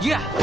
Yeah.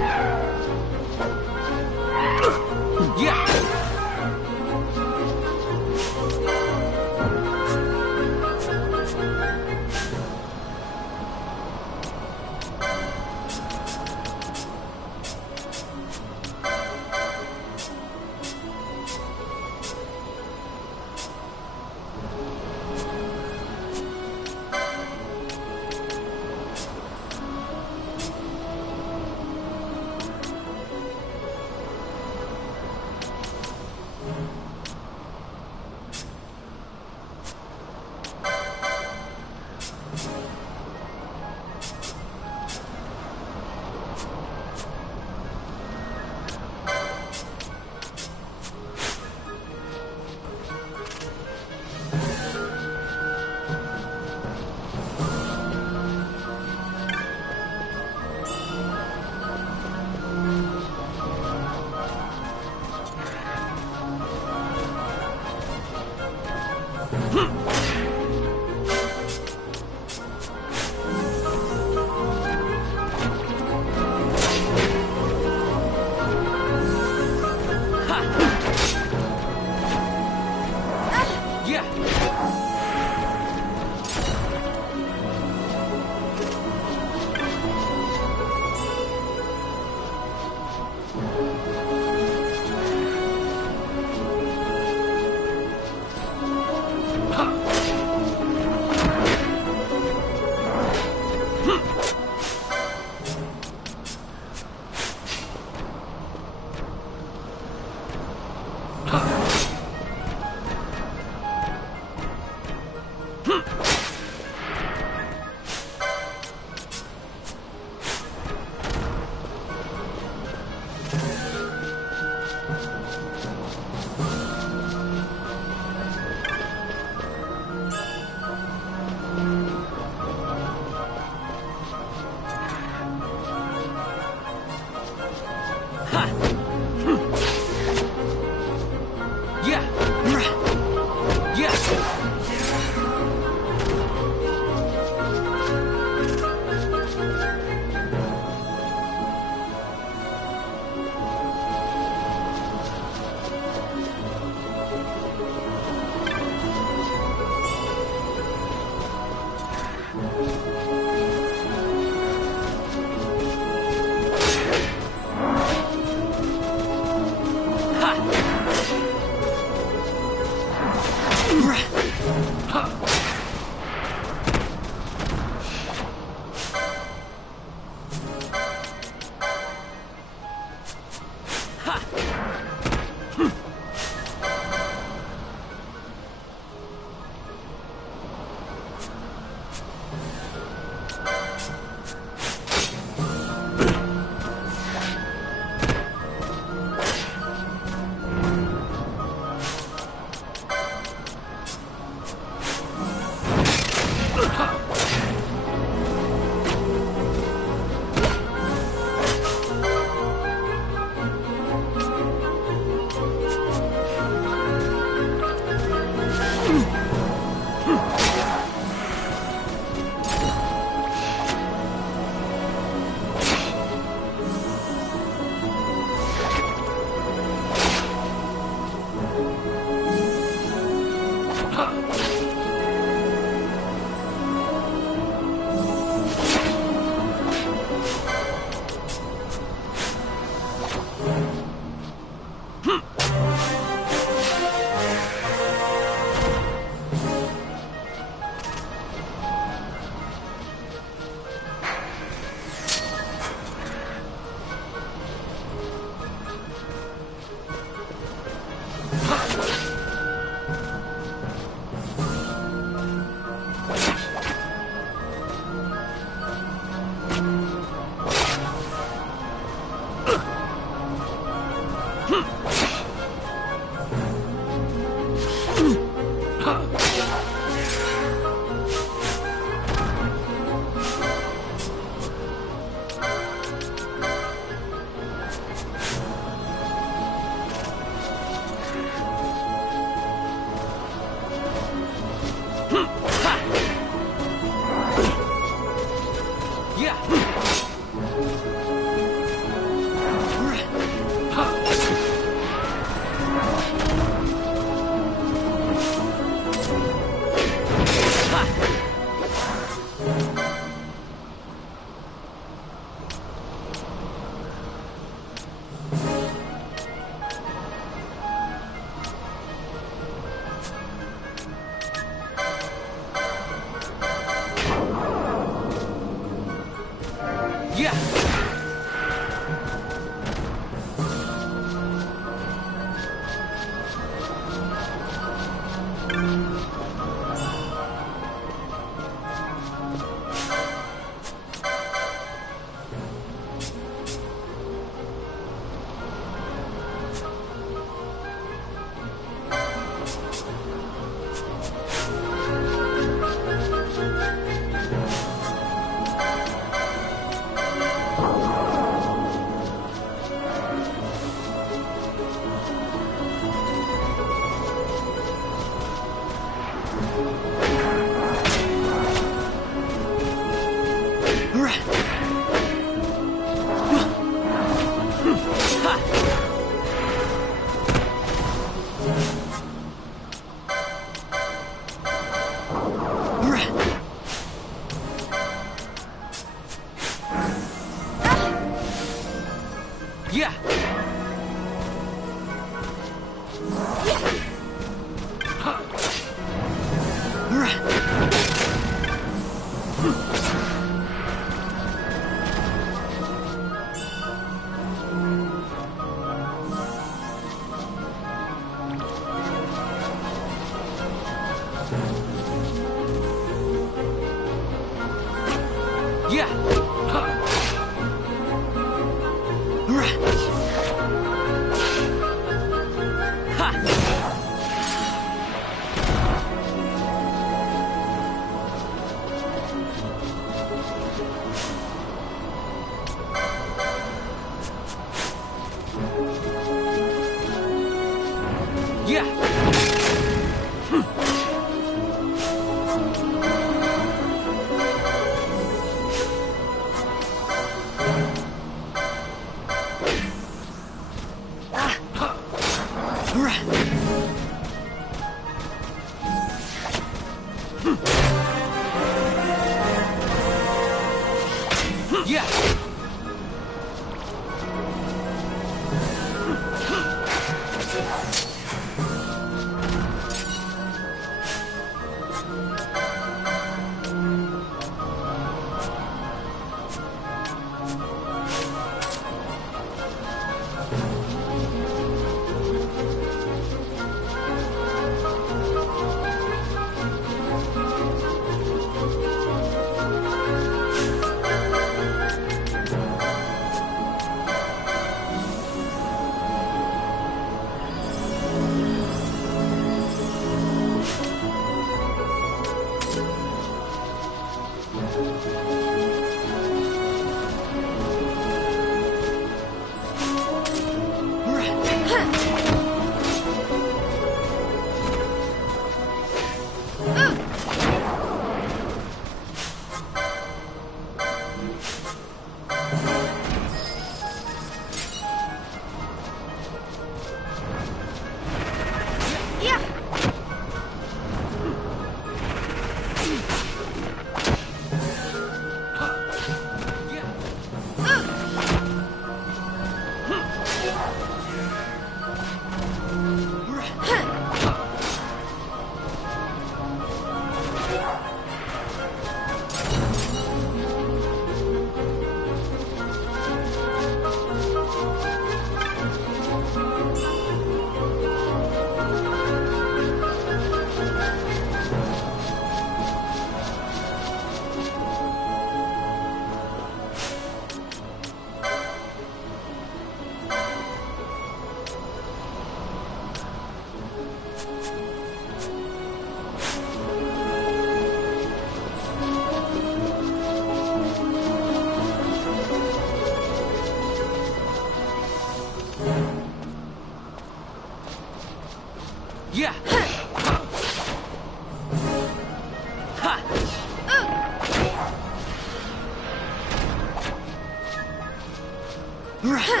Yeah.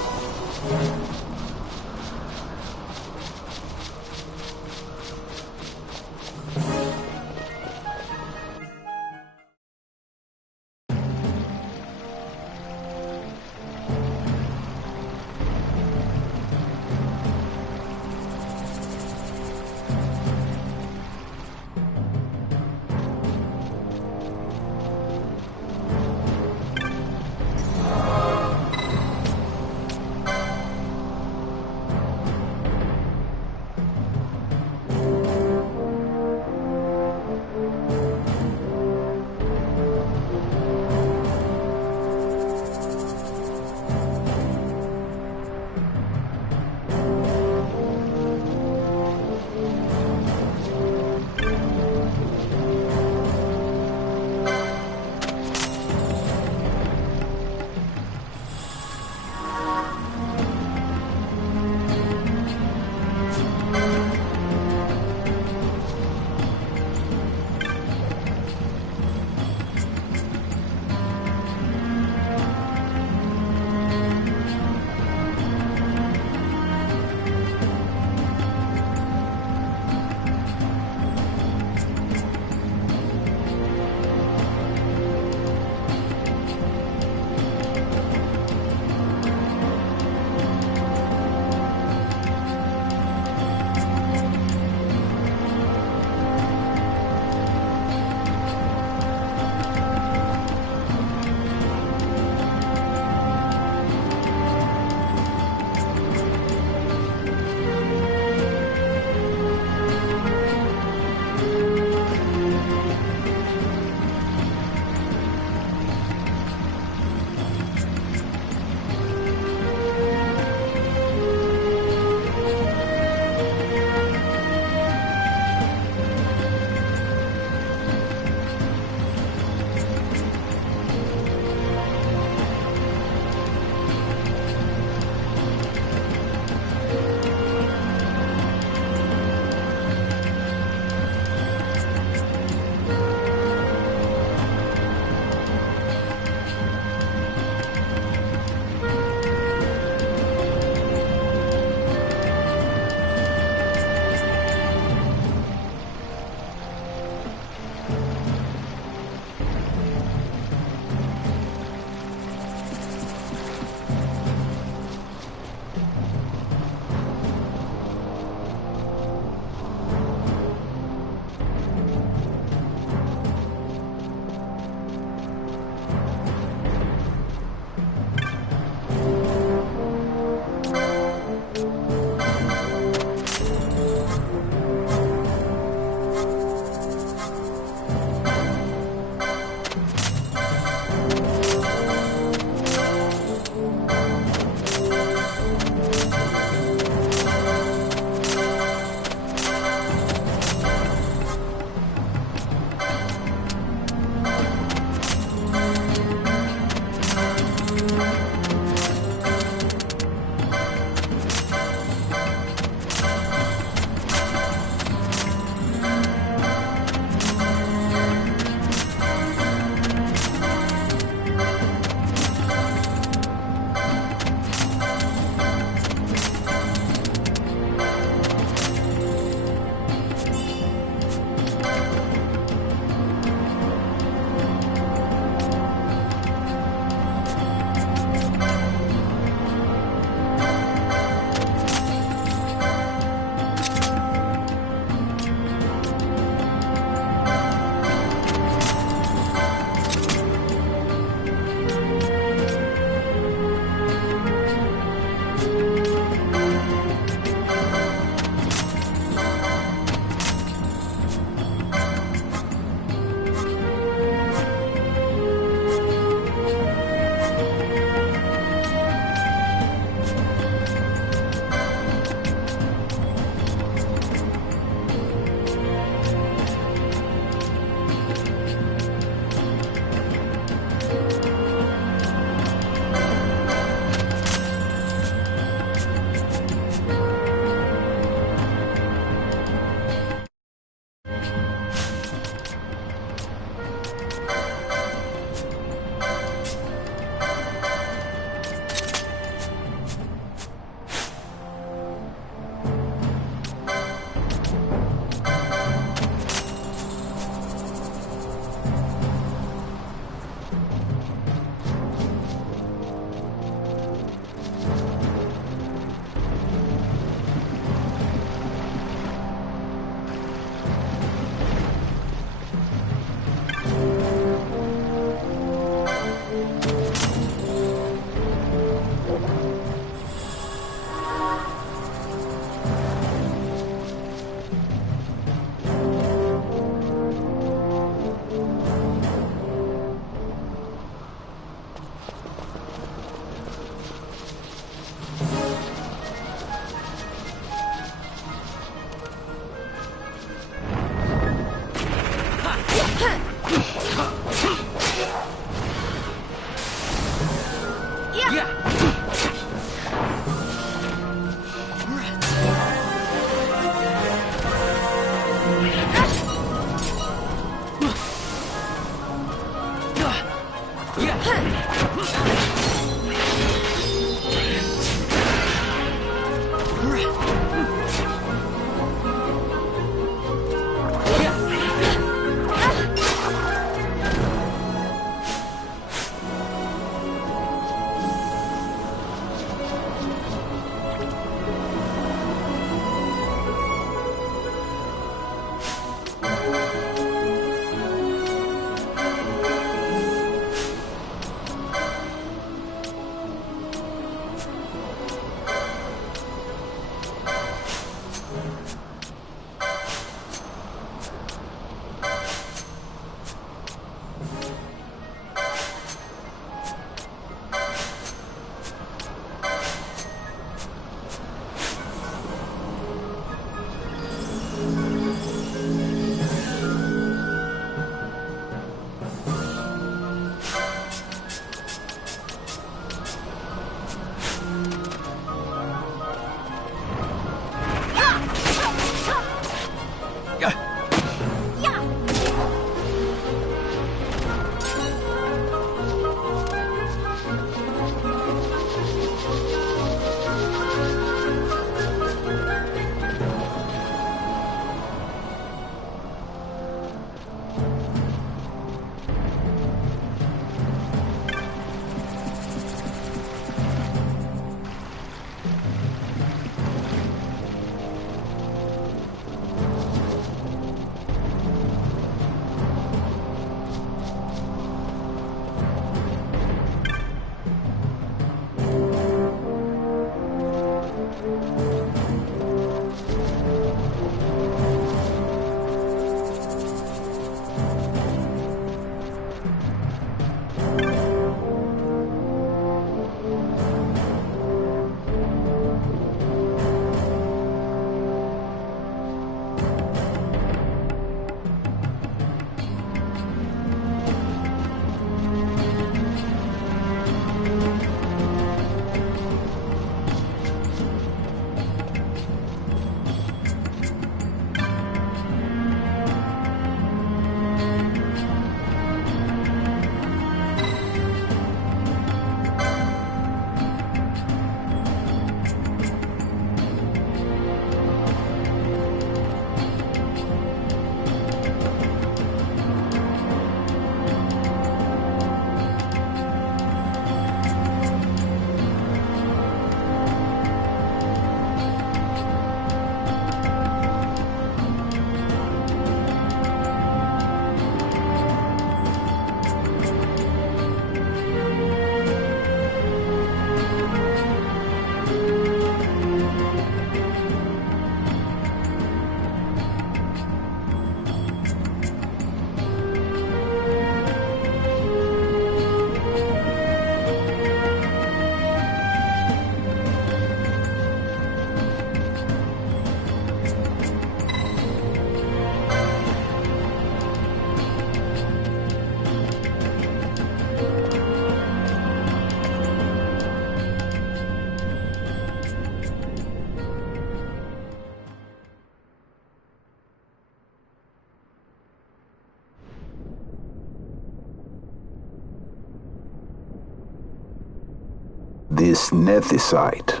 This nethicite.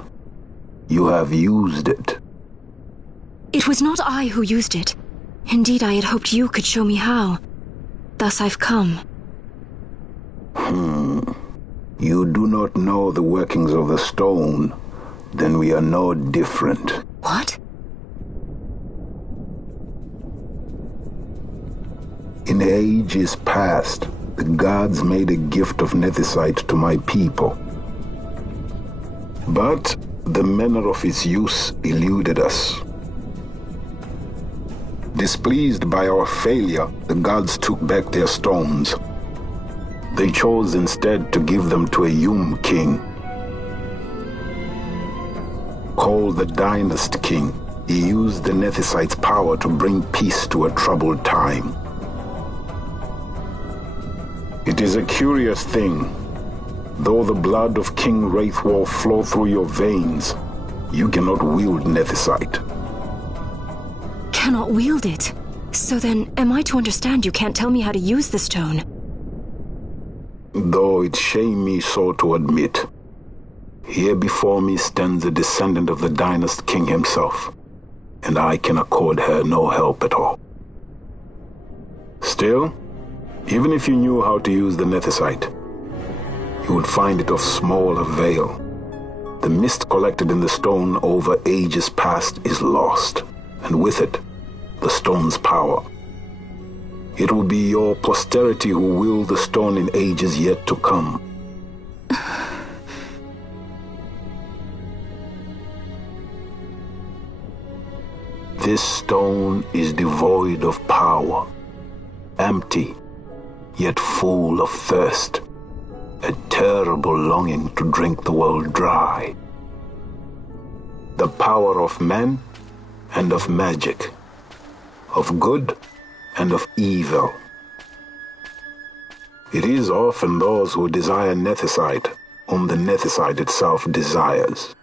You have used it. It was not I who used it. Indeed, I had hoped you could show me how. Thus I've come. You do not know the workings of the stone. Then we are no different. What? In ages past, the gods made a gift of nethicite to my people. But the manner of its use eluded us. Displeased by our failure, the gods took back their stones. They chose instead to give them to a Yum king. Called the Dynast King, he used the nethicite's power to bring peace to a troubled time. It is a curious thing. Though the blood of King Wraithwall flow through your veins, you cannot wield Nethicite. Cannot wield it? So then, am I to understand you can't tell me how to use the stone? Though it shame me so to admit, here before me stands a descendant of the Dynast King himself, and I can accord her no help at all. Still, even if you knew how to use the Nethicite, you would find it of small avail. The mist collected in the stone over ages past is lost, and with it, the stone's power. It will be your posterity who wield the stone in ages yet to come. This stone is devoid of power, empty, yet full of thirst, a terrible longing to drink the world dry. The power of men and of magic, of good and of evil. It is often those who desire Nethicite whom the Nethicite itself desires.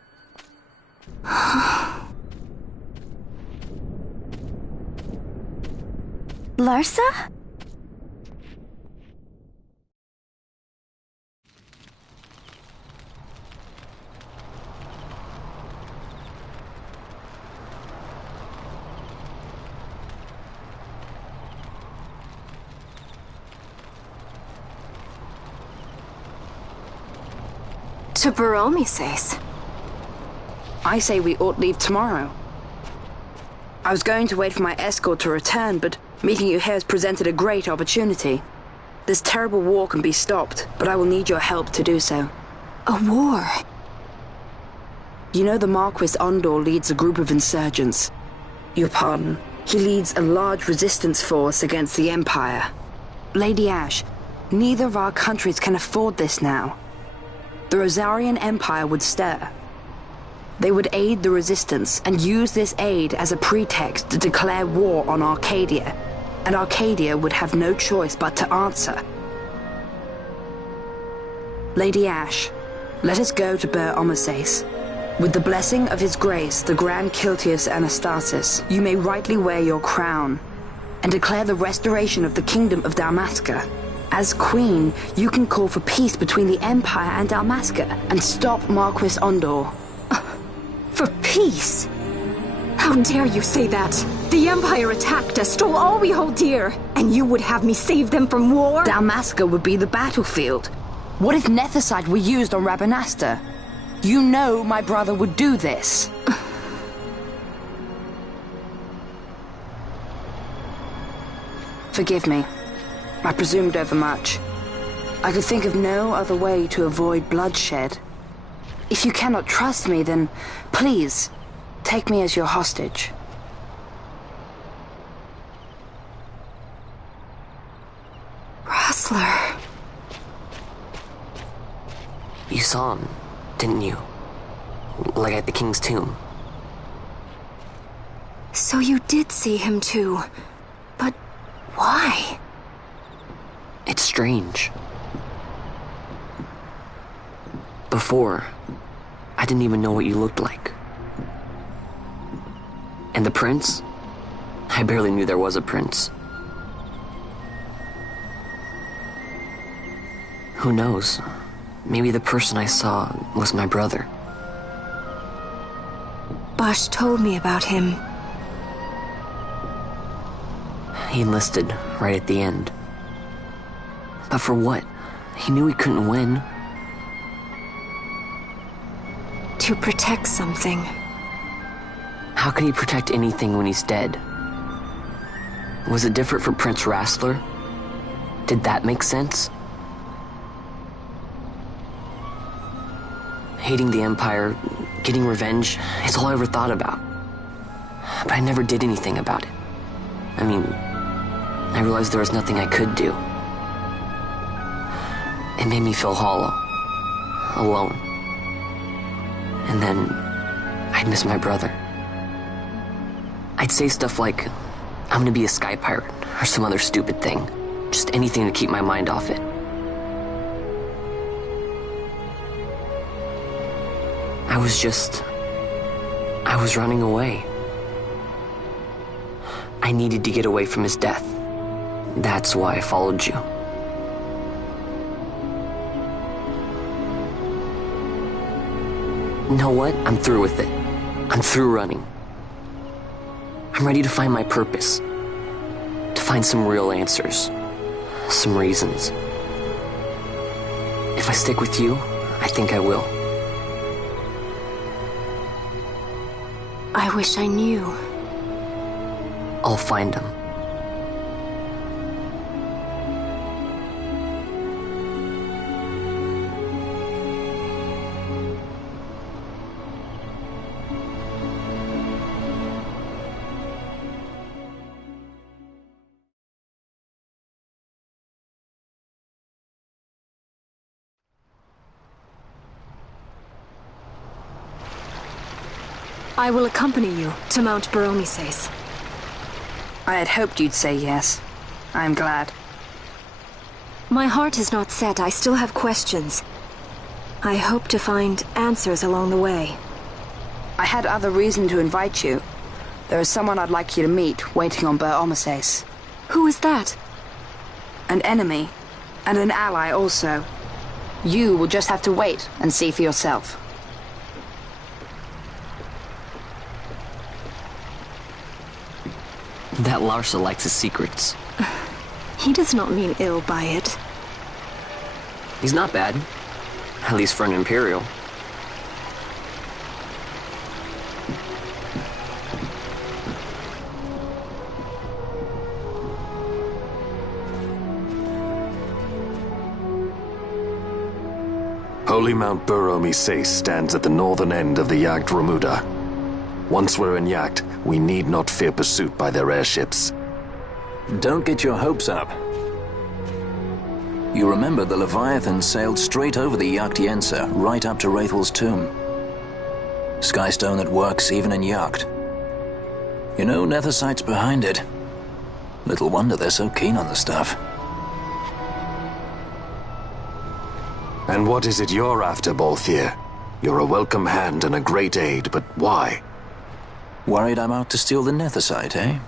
Larsa? To Baromi says. I say we ought leave tomorrow. I was going to wait for my escort to return, but meeting you here has presented a great opportunity. This terrible war can be stopped, but I will need your help to do so. A war? You know the Marquis Ondor leads a group of insurgents. Your pardon. He leads a large resistance force against the Empire. Lady Ash, neither of our countries can afford this now. The Rosarian Empire would stir. They would aid the resistance and use this aid as a pretext to declare war on Arcadia, and Arcadia would have no choice but to answer. Lady Ash, let us go to Ber Omasace. With the blessing of his grace, the Grand Kiltius Anastasis, you may rightly wear your crown and declare the restoration of the Kingdom of Dalmasca. As Queen, you can call for peace between the Empire and Dalmasca and stop Marquis Ondor. For peace? How dare you say that? The Empire attacked us, stole all we hold dear, and you would have me save them from war? Dalmasca would be the battlefield. What if Nethicite were used on Rabanasta? You know my brother would do this. Forgive me. I presumed overmuch. I could think of no other way to avoid bloodshed. If you cannot trust me, then please, take me as your hostage. Rustler. You saw him, didn't you? Like at the King's tomb. So you did see him too. But why? It's strange. Before, I didn't even know what you looked like. And the prince? I barely knew there was a prince. Who knows? Maybe the person I saw was my brother. Bosch told me about him. He enlisted right at the end. But for what? He knew he couldn't win. To protect something. How can he protect anything when he's dead? Was it different for Prince Rastler? Did that make sense? Hating the Empire, getting revenge, it's all I ever thought about. But I never did anything about it. I mean, I realized there was nothing I could do. It made me feel hollow, alone. And then, I'd miss my brother. I'd say stuff like, I'm gonna be a sky pirate, or some other stupid thing. Just anything to keep my mind off it. I was running away. I needed to get away from his death. That's why I followed you. You know what? I'm through with it. I'm through running. I'm ready to find my purpose. To find some real answers. Some reasons. If I stick with you, I think I will. I wish I knew. I'll find him. I will accompany you to Mount Baromises. I had hoped you'd say yes. I'm glad. My heart is not set. I still have questions. I hope to find answers along the way. I had other reason to invite you. There is someone I'd like you to meet waiting on Baromises. Who is that? An enemy, and an ally also. You will just have to wait and see for yourself. That Larsa likes his secrets. He does not mean ill by it. He's not bad. At least for an Imperial. Holy Mount Baromises stands at the northern end of the Yacht Remuda. Once we're in Yacht, we need not fear pursuit by their airships. Don't get your hopes up. You remember the Leviathan sailed straight over the Yacht Yensa, right up to Wraithel's tomb. Skystone that works even in Yacht. You know Nethersight's behind it. Little wonder they're so keen on the stuff. And what is it you're after, Balthier? You're a welcome hand and a great aid, but why? Worried I'm out to steal the Nethersight, eh?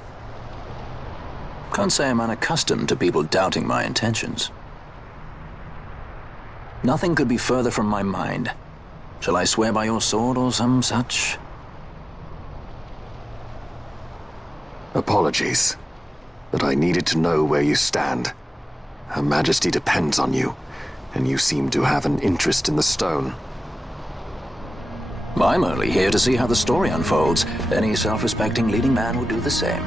Can't say I'm unaccustomed to people doubting my intentions. Nothing could be further from my mind. Shall I swear by your sword or some such? Apologies, but I needed to know where you stand. Her Majesty depends on you, and you seem to have an interest in the stone. I'm only here to see how the story unfolds. Any self-respecting leading man would do the same.